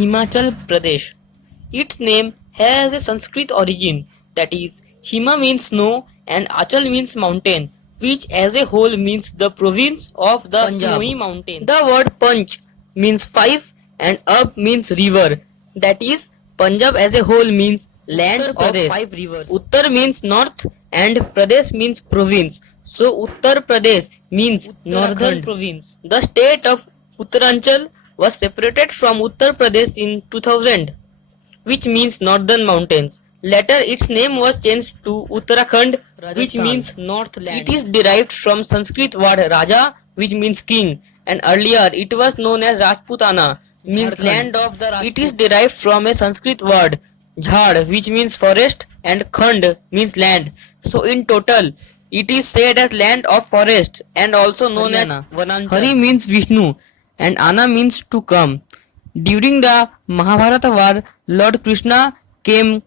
Himachal Pradesh. Its name has a Sanskrit origin, that is, Hima means snow and Achal means mountain, which as a whole means the province of the snowy mountains. The word Panch means five and Ab means river, that is, Punjab as a whole means land of five rivers. Uttar means north and Pradesh means province. So Uttar Pradesh means northern province. The state of Uttaranchal was separated from Uttar Pradesh in 2000, which means northern mountains. Later its name was changed to Uttarakhand, which means northland. It is derived from Sanskrit word Raja, which means king, and earlier it was known as Rajputana, means land of the Rajput. It is derived from a Sanskrit word Jhad, which means forest, and Khand means land. So in total, it is said as land of forest and also known as Vananchal. Hari means Vishnu and Ana means to come. During the Mahabharata war, Lord Krishna came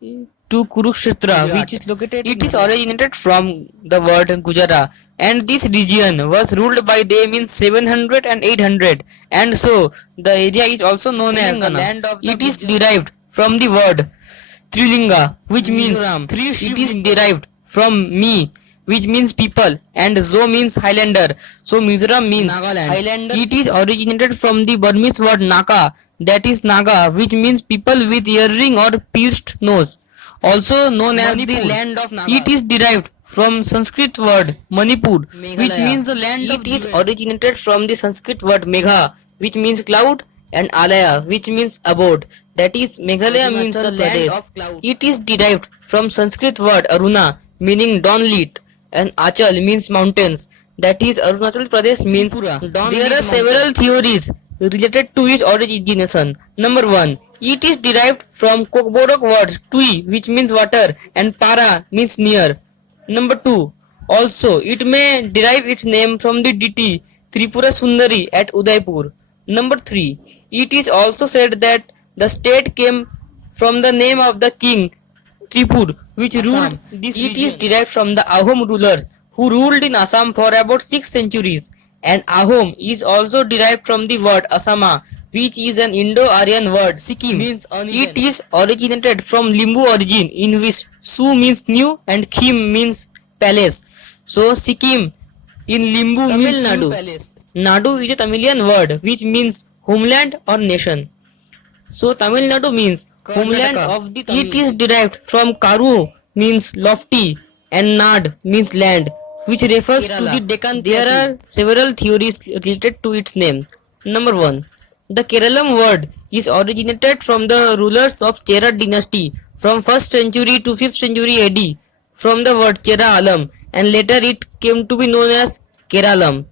to Kurukshetra, which is located. It is originated from the word Gujara, and this region was ruled by them in 700 and 800, and so the area is also known as the land of the. It is derived from the word Trilinga, which means three. It is derived from Mi, which means people, and Zo means Highlander. So Mizoram means Nagaland. Highlander. It is originated from the Burmese word Naka, that is Naga, which means people with earring or pierced nose, also known as the land of Naga. It is derived from Sanskrit word Manipur, which means the land of. It is originated from the Sanskrit word Megha, which means cloud, and Alaya, which means abode, that is Meghalaya means the land of cloud. It is derived from Sanskrit word Aruna, meaning dawnlit, and Achal means mountains, that is Arunachal Pradesh means dawn. There are several theories related to its origination. Number 1, it is derived from Kokborok words Tui, which means water, and Para means near. Number 2, also it may derive its name from the deity Tripura Sundari at Udaipur. Number 3, it is also said that the state came from the name of the king Tripur, which ruled this region. It is derived from the Ahom rulers who ruled in Assam for about 6 centuries, and Ahom is also derived from the word Asama, which is an Indo-Aryan word. Sikkim means uneven. It is originated from Limbu origin, in which Su means new and Khim means palace. So Sikkim in Limbu means Nadu. Nadu is a Tamilian word which means homeland or nation. So Tamil Nadu means homeland of the Tamil. It is derived from Karu means lofty and Nad means land, which refers to the Deccan. There are several theories related to its name. Number 1, the Keralam word is originated from the rulers of Chera dynasty from 1st century to 5th century AD, from the word Chera Alam, and later it came to be known as Keralam.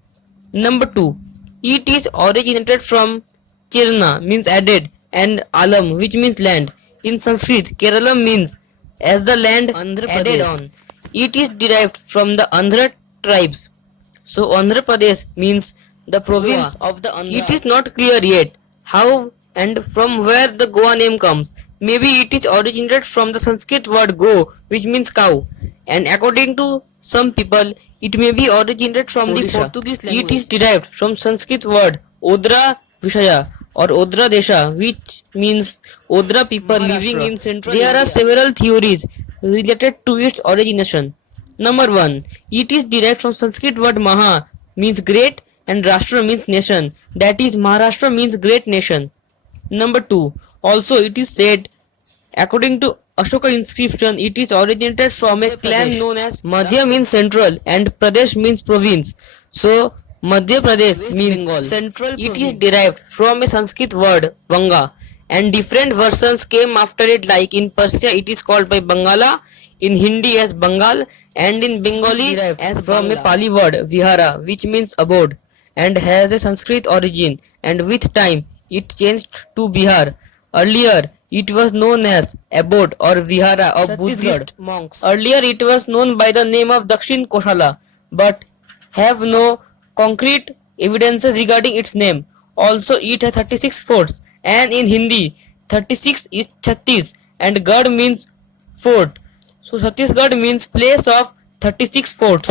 Number 2, it is originated from Chirna means added, and Alam, which means land. In Sanskrit, Keralam means as the land added on. It is derived from the Andhra tribes. So Andhra Pradesh means the province of the Andhra. It is not clear yet how and from where the Goa name comes. Maybe it is originated from the Sanskrit word go, which means cow, and according to some people, it may be originated from the Portuguese language. It is derived from Sanskrit word Odra Vishaya or Odra Desha, which means Odra people living in central India. There are several theories related to its origination. Number 1, it is derived from Sanskrit word Maha, means great, and Rashtra means nation, that is Maharashtra means great nation. Number 2, also it is said, according to Ashoka inscription, it is originated from a clan known as Madhya means central and Pradesh means province. So Madhya Pradesh means Bengal. Central. It is derived from a Sanskrit word Vanga, and different versions came after it, like in Persia it is called by Bangala, in Hindi as Bengal, and in Bengali as from a Pali word Vihara, which means abode, and has a Sanskrit origin, and with time it changed to Bihar. Earlier it was known as abode or Vihara of Buddhist monks. Earlier it was known by the name of Dakshin Koshala, but have no concrete evidences regarding its name. Also it has 36 forts, and in Hindi 36 is Chhattis, and Gad means fort. So Chhattisgarh means place of 36 forts.